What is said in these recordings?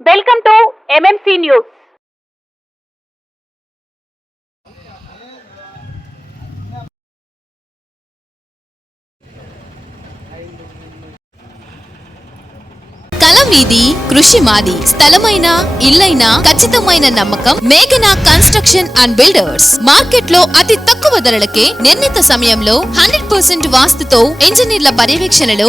Welcome to MMC news మీది కృషి మాది స్థలమైన ఇల్లైన ఖచ్చితమైన నమ్మకం మేఘనా కన్స్ట్రక్షన్ అండ్ బిల్డర్స్. మార్కెట్లో అతి తక్కువ ధరలకే నిర్ణీత సమయంలో హండ్రెడ్ పర్సెంట్ వాస్తుతో ఇంజనీర్ల పర్యవేక్షణలో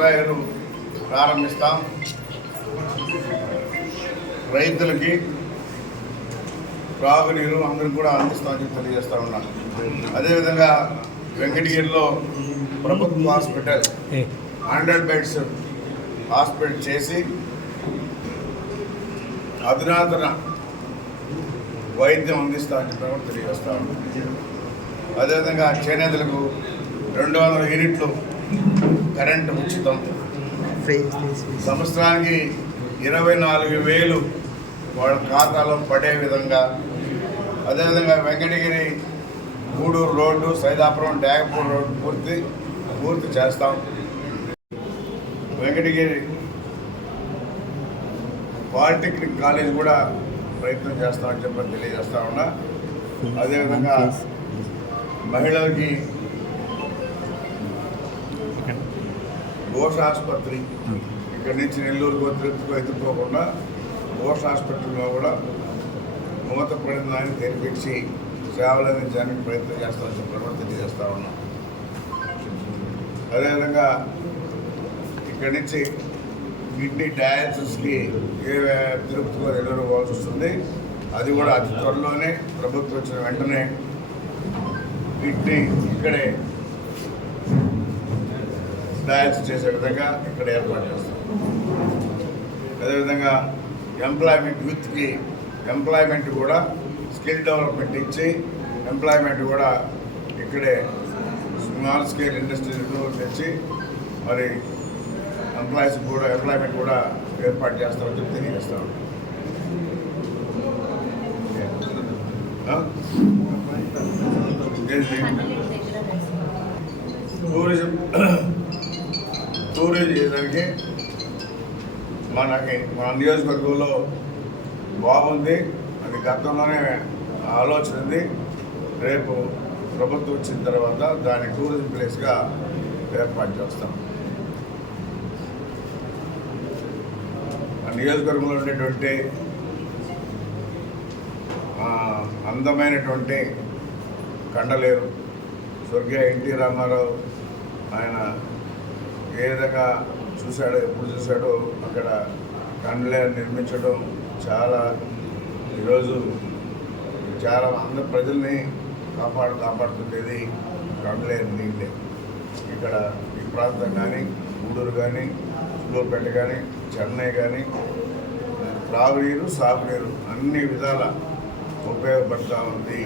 రిజర్వాయర్ ప్రారంభిస్తాం. రైతులకి త్రాగునీరు అందరికి కూడా అందిస్తామని చెప్పి తెలియజేస్తా ఉన్నాం. అదేవిధంగా వెంకటగిరిలో ప్రభుత్వ హాస్పిటల్ హండ్రెడ్ బెడ్స్ హాస్పిటల్ చేసి అధునాతన వైద్యం అందిస్తామని చెప్పి కూడా తెలియజేస్తా ఉన్నాం. అదేవిధంగా చేనేతలకు రెండు వందల యూనిట్లు కరెంటు ఉచితం. సంవత్సరానికి ఇరవై నాలుగు వేలు వాళ్ళ ఖాతాలో పడే విధంగా. అదేవిధంగా వెంకటగిరి గూడూరు రోడ్డు సైదాపురం డ్యాగపూర్ రోడ్డు పూర్తి పూర్తి చేస్తాం. వెంకటగిరి పాలిటెక్నిక్ కాలేజ్ కూడా ప్రయత్నం చేస్తామని చెప్పి తెలియజేస్తా ఉన్నా. అదేవిధంగా మహిళలకి ఘోష ఆసుపత్రి. ఇక్కడి నుంచి నెల్లూరుకో తిరుపతికో ఎత్తుకోకుండా ఘోష ఆసుపత్రిలో కూడా మూతపడిన దాన్ని తెరిపించి సేవలు అందించడానికి ప్రయత్నం చేస్తామని చెప్పి కూడా తెలియజేస్తా ఉన్నాం. అదేవిధంగా ఇక్కడి నుంచి కిడ్నీ డయాలసిస్కి ఏ తిరుపతిలో నెల్లూరు పోవాల్సి వస్తుంది. అది కూడా అతి త్వరలోనే ప్రభుత్వం వచ్చిన వెంటనే కిడ్నీ ఇక్కడే డయాలసిస్ చేసే విధంగా ఇక్కడ ఏర్పాటు చేస్తాం. అదేవిధంగా ఎంప్లాయ్మెంట్ యూత్కి ఎంప్లాయ్మెంట్ కూడా స్కిల్ డెవలప్మెంట్ ఇచ్చి ఎంప్లాయ్మెంట్ కూడా ఇక్కడే స్మాల్ స్కేల్ ఇండస్ట్రీస్ తెచ్చి మరి ఎంప్లాయీస్ కూడా ఎంప్లాయ్మెంట్ కూడా ఏర్పాటు చేస్తామని చెప్పి తెలియజేస్తాం? టూరిజం టూరిజం మనకి మన నియోజకవర్గంలో బాగుంది అది గతంలోనే ఆలోచన ఉంది. రేపు ప్రభుత్వం వచ్చిన తర్వాత దాన్ని టూరిజం ప్లేస్గా ఏర్పాటు చేస్తాం. ఆ నియోజకవర్గంలో ఉండేటువంటి అందమైనటువంటి కండలేరు స్వర్గీయ ఎన్టీ రామారావు ఆయన ఏ విధంగా చూశాడో ఎప్పుడు చూశాడో అక్కడ కండలేరు నిర్మించడం చాలా ఈరోజు చాలా అందరి ప్రజల్ని కాపాడు కాపాడుతుండేది కండలేరు నీళ్ళే. ఇక్కడ ఈ ప్రాంతం కానీ గూడూరు కానీ సూలూరుపేట కానీ చెన్నై కానీ త్రాగునీరు సాగునీరు అన్ని విధాల ఉపయోగపడతా ఉంది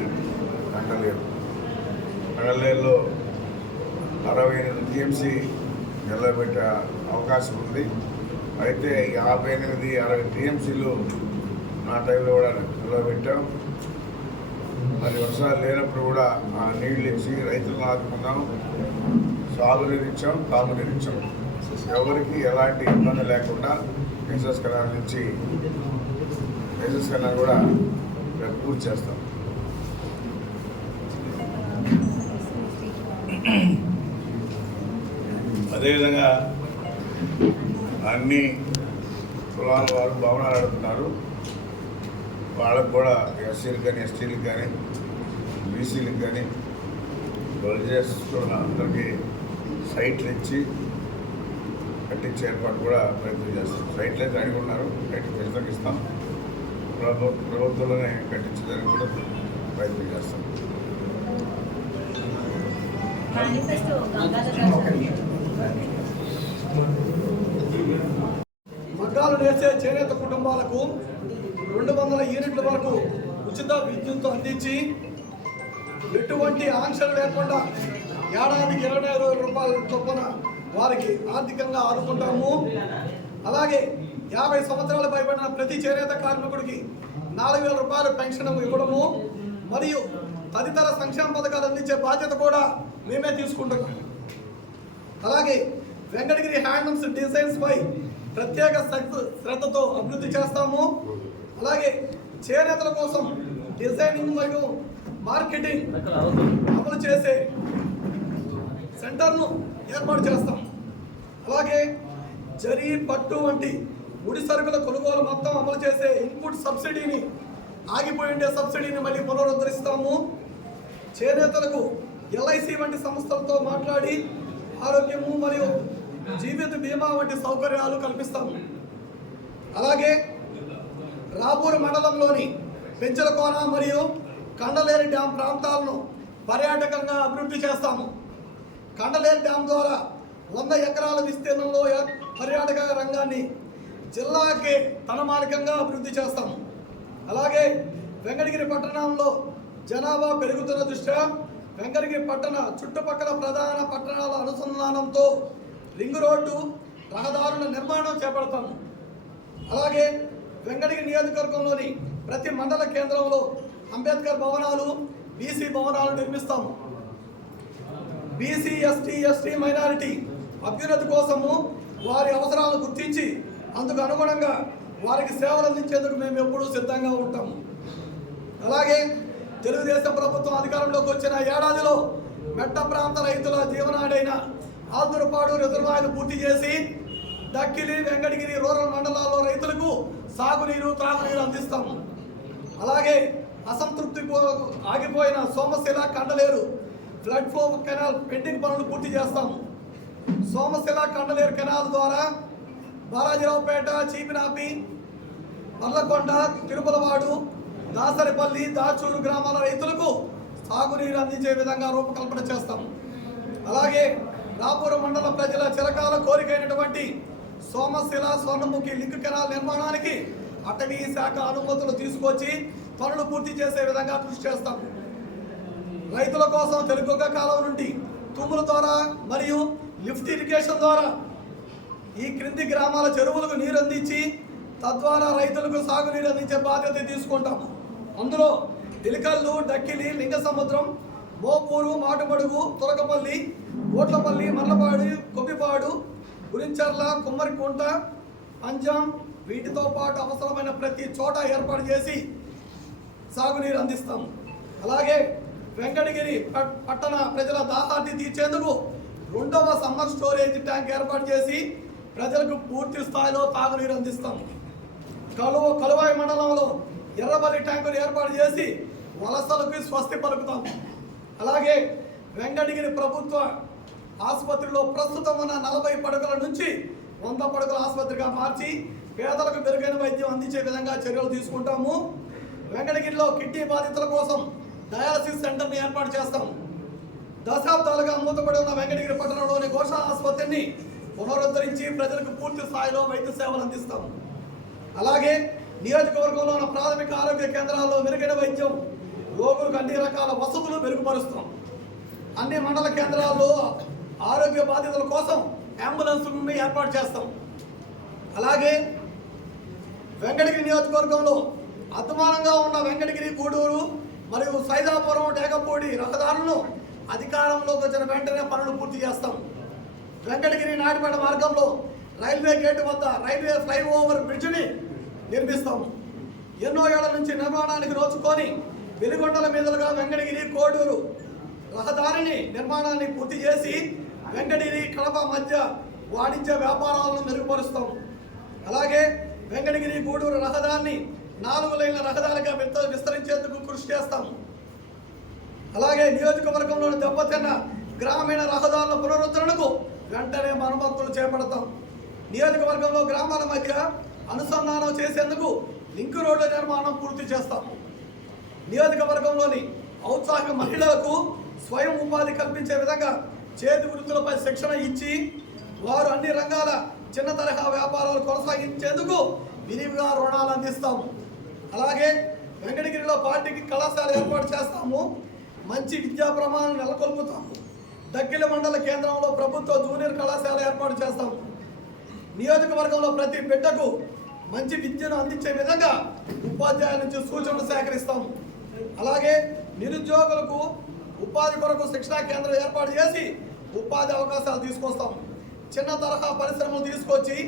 కండలేరు కండలేరులో అరవై ఎనిమిది టీఎంసీ నిలబెట్టే అవకాశం ఉంది. అయితే యాభై ఎనిమిది అరవై టీఎంసీలు నా టైంలో కూడా నిలబెట్టాం. మరి వర్షాలు లేనప్పుడు కూడా ఆ నీళ్ళు ఇచ్చి రైతులను ఆదుకున్నాం సాగునీరు ఇచ్చాం తాగునీరు ఇచ్చాం. ఎవరికి ఎలాంటి ఇబ్బంది లేకుండా ఎస్ఎస్ కెనాల్ నుంచి ఎస్ఎస్ కెనాల్ కూడా రేపు పూర్తి చేస్తాం. అదేవిధంగా అన్ని కులాల వారు భవనాలు అడుగుతున్నారు వాళ్ళకు కూడా ఎస్సీలకు కానీ ఎస్టీలకు కానీ బీసీలకు కానీ చేస్తున్న అందరికీ సైట్లు ఇచ్చి కట్టించే ఏర్పాటు కూడా ప్రయత్నం చేస్తాం సైట్లు అయితే అడిగి ఉన్నారు. సైట్లు ఖచ్చితంగా ఇస్తాం. ప్రభు ప్రభుత్వంలోనే కట్టించడానికి కూడా ప్రయత్నం చేస్తాం. మగ్గాలు నేర్చే చేనేత కుటుంబాలకు రెండు వందల యూనిట్ల వరకు ఉచిత విద్యుత్ అందించి ఎటువంటి ఆంక్షలు లేకుండా ఏడాదికి ఇరవై ఐదు వేల రూపాయల చొప్పున వారికి ఆర్థికంగా ఆదుకుంటాము. అలాగే యాభై సంవత్సరాలు పైబడిన ప్రతి చేనేత కార్మికుడికి నాలుగు వేల రూపాయల పెన్షన్ ఇవ్వడము. మరియు తదితర సంక్షేమ పథకాలు అందించే బాధ్యత కూడా మేమే తీసుకుంటున్నాము అలాగే వెంకటగిరి హ్యాండ్లూమ్స్ డిజైన్స్ పై ప్రత్యేక శ్రద్ధతో అభివృద్ధి చేస్తాము. అలాగే చేనేతల కోసం డిజైనింగ్ మరియు మార్కెటింగ్ అమలు చేసే సెంటర్ను ఏర్పాటు చేస్తాం. అలాగే జరీ పట్టు వంటి ముడి సరుకుల కొనుగోలు మొత్తం అమలు చేసే ఇన్పుట్ సబ్సిడీని ఆగిపోయి ఉండే సబ్సిడీని మళ్ళీ పునరుద్ధరిస్తాము. చేనేతలకు ఎల్ఐసి వంటి సంస్థలతో మాట్లాడి ఆరోగ్యము మరియు జీవిత బీమా వంటి సౌకర్యాలు కల్పిస్తాము. అలాగే రాపూర్ మండలంలోని పెంచలకోన మరియు కండలేరు డ్యాం ప్రాంతాలను పర్యాటకంగా అభివృద్ధి చేస్తాము. కండలేరు డ్యాం ద్వారా వంద ఎకరాల విస్తీర్ణంలో పర్యాటక రంగాన్ని జిల్లాకి తనమానికంగా అభివృద్ధి చేస్తాము. అలాగే వెంకటగిరి పట్టణంలో జనాభా పెరుగుతున్న దృష్ట్యా వెంకటగిరి పట్టణ చుట్టుపక్కల ప్రధాన పట్టణాల అనుసంధానంతో రింగ్ రోడ్డు రహదారుల నిర్మాణం చేపడతాము. అలాగే వెంకటగిరి నియోజకవర్గంలోని ప్రతి మండల కేంద్రంలో అంబేద్కర్ భవనాలు బీసీ భవనాలు నిర్మిస్తాము. బీసీ ఎస్టీ ఎస్టీ మైనారిటీ అభ్యున్నతి కోసము వారి అవసరాలను గుర్తించి అందుకు అనుగుణంగా వారికి సేవలు అందించేందుకు మేము ఎప్పుడూ సిద్ధంగా ఉంటాము. అలాగే తెలుగుదేశం ప్రభుత్వం అధికారంలోకి వచ్చిన ఏడాదిలో మెట్ట ప్రాంత రైతుల జీవనాడైన ఆల్దురపాడు రిజర్వాయర్లు పూర్తి చేసి దక్కిలి వెంకటగిరి రూరల్ మండలాల్లో రైతులకు సాగునీరు త్రాగునీరు అందిస్తాము. అలాగే అసంతృప్తి ఆగిపోయిన Somasila Kandaleru flood flow canal pending పనులు పూర్తి చేస్తాము. సోమశిల కండలేరు కెనాల్ ద్వారా బాలాజీరావుపేట చీపినాపి మల్లకొండ తిరుపలవాడు దాసరిపల్లి దాచూరు గ్రామాల రైతులకు సాగునీరు అందించే విధంగా రూపకల్పన చేస్తాం. అలాగే రాపూర్ మండల ప్రజల చిరకాల కోరికైనటువంటి సోమశిల స్వర్ణముఖి లింక్ కెనాల్ నిర్మాణానికి అటవీ శాఖ అనుమతులు తీసుకొచ్చి పనులు పూర్తి చేసే విధంగా కృషి చేస్తాం. రైతుల కోసం తెలుగుగ కాలం నుండి తుమ్ముల ద్వారా మరియు లిఫ్ట్ ఇరిగేషన్ ద్వారా ఈ క్రింది గ్రామాల చెరువులకు నీరు అందించి తద్వారా రైతులకు సాగునీరు అందించే బాధ్యత తీసుకుంటాము. అందులో ఇలికల్లు డక్కిలి లింగ సముద్రం మోపూరు మాటుమడుగు తురకపల్లి ఓట్లపల్లి మర్లపాడు కొబ్బిపాడు గురించర్ల కుమ్మరికుంట అంజాం వీటితో పాటు అవసరమైన ప్రతి చోట ఏర్పాటు చేసి సాగునీరు అందిస్తాము అలాగే వెంకటగిరి పట్- పట్టణ ప్రజల దాహాన్ని తీర్చేందుకు రెండవ సమ్మర్ స్టోరేజ్ ట్యాంక్ ఏర్పాటు చేసి ప్రజలకు పూర్తి స్థాయిలో తాగునీరు అందిస్తాం. కలువ కలువాయి మండలంలో ఎర్రబల్లి ట్యాంకులు ఏర్పాటు చేసి వలసలకు స్వస్తి పలుకుతాం. అలాగే వెంకటగిరి ప్రభుత్వ ఆసుపత్రిలో ప్రస్తుతం ఉన్న నలభై పడకల నుంచి వంద పడకల ఆసుపత్రిగా మార్చి పేదలకు మెరుగైన వైద్యం అందించే విధంగా చర్యలు తీసుకుంటాము. వెంకటగిరిలో కిడ్నీ బాధితుల కోసం డయాలసిస్ సెంటర్ని ఏర్పాటు చేస్తాం. దశాబ్దాలుగా మూతపడి ఉన్న వెంకటగిరి పట్టణంలోని ఘోష ఆసుపత్రిని పునరుద్ధరించి ప్రజలకు పూర్తి స్థాయిలో వైద్య సేవలు అందిస్తాం. అలాగే నియోజకవర్గంలో ఉన్న ప్రాథమిక ఆరోగ్య కేంద్రాల్లో మెరుగైన వైద్యం రోగులకు అన్ని రకాల వసతులు మెరుగుపరుస్తాం అన్ని మండల కేంద్రాల్లో ఆరోగ్య బాధితుల కోసం అంబులెన్సులను ఏర్పాటు చేస్తాం. అలాగే వెంకటగిరి నియోజకవర్గంలో అద్మానంగా ఉన్న వెంకటగిరి గూడూరు మరియు సైదాపురం టేకపూడి రహదారులను అధికారంలోకి వచ్చిన వెంటనే పనులు పూర్తి చేస్తాం. వెంకటగిరి నాటిపేట మార్గంలో రైల్వే గేట్ వద్ద రైల్వే ఫ్లైఓవర్ బ్రిడ్జిని నిర్మిస్తాము ఎన్నో ఏళ్ళ నుంచి నిర్మాణానికి రోచుకొని వెలుగొండల మీదులుగా వెంకటగిరి కోడూరు రహదారిని నిర్మాణాన్ని పూర్తి చేసి వెంకటగిరి కడప మధ్య వాణిజ్య వ్యాపారాలను మెరుగుపరుస్తాం. అలాగే వెంకటగిరి గూడూరు రహదారిని నాలుగు లైన్ల రహదారిగా విస్తరించేందుకు కృషి చేస్తాం. అలాగే నియోజకవర్గంలోని దెబ్బతిన్న గ్రామీణ రహదారుల పునరుద్ధరణకు వెంటనే మరమ్మతులు చేపడతాం. నియోజకవర్గంలో గ్రామాల మధ్య అనుసంధానం చేసేందుకు లింక్ రోడ్ల నిర్మాణం పూర్తి చేస్తాము. నియోజకవర్గంలోని ఔత్సాహిక మహిళలకు స్వయం ఉపాధి కల్పించే విధంగా చేతి వృత్తులపై శిక్షణ ఇచ్చి వారు అన్ని రంగాల చిన్న తరహా వ్యాపారాలు కొనసాగించేందుకు విరివిగా రుణాలు అందిస్తాము. అలాగే వెంకటగిరిలో పార్టీకి కళాశాల ఏర్పాటు చేస్తాము. మంచి విద్యా ప్రమాణాలు నెలకొల్పుతాము. దక్కిల మండల కేంద్రంలో ప్రభుత్వ జూనియర్ కళాశాల ఏర్పాటు చేస్తాము. నియోజకవర్గంలో ప్రతి బిడ్డకు మంచి విద్యను అందించే విధంగా ఉపాధ్యాయుల నుంచి సూచనలు సేకరిస్తాము అలాగే నిరుద్యోగులకు ఉపాధి కొరకు శిక్షణా కేంద్రం ఏర్పాటు చేసి ఉపాధి అవకాశాలు తీసుకొస్తాము చిన్న తరహా పరిశ్రమలు తీసుకొచ్చి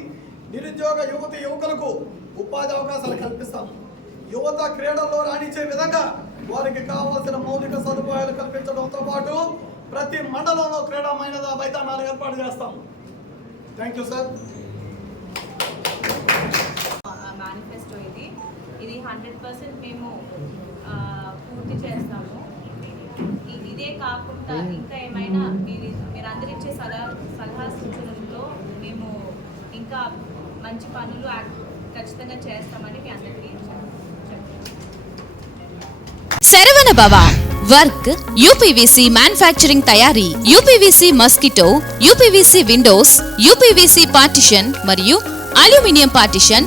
నిరుద్యోగ యువతి యువకులకు ఉపాధి అవకాశాలు కల్పిస్తాము యువత క్రీడల్లో రాణించే విధంగా వారికి కావాల్సిన మౌలిక సదుపాయాలు కల్పించడంతో పాటు ప్రతి మండలంలో క్రీడా మైనదా మైదానాలు ఏర్పాటు చేస్తాము థ్యాంక్ యూ సార్ మేనిఫెస్టో ఇది. ఇది హండ్రెడ్ పర్సెంట్ మేము పూర్తి చేస్తాము. ఇదే కాకుండా ఇంకా ఏమైనా మీరు మీరు అందరిచ్చే సలహా సలహా సూచనలతో మేము ఇంకా మంచి పనులు ఖచ్చితంగా చేస్తామని మీ అందరికీ Saravana Bhava work UPVC manufacturing తయారీ UPVC mosquito UPVC windows UPVC partition మరియు అల్యూమినియం పార్టిషన్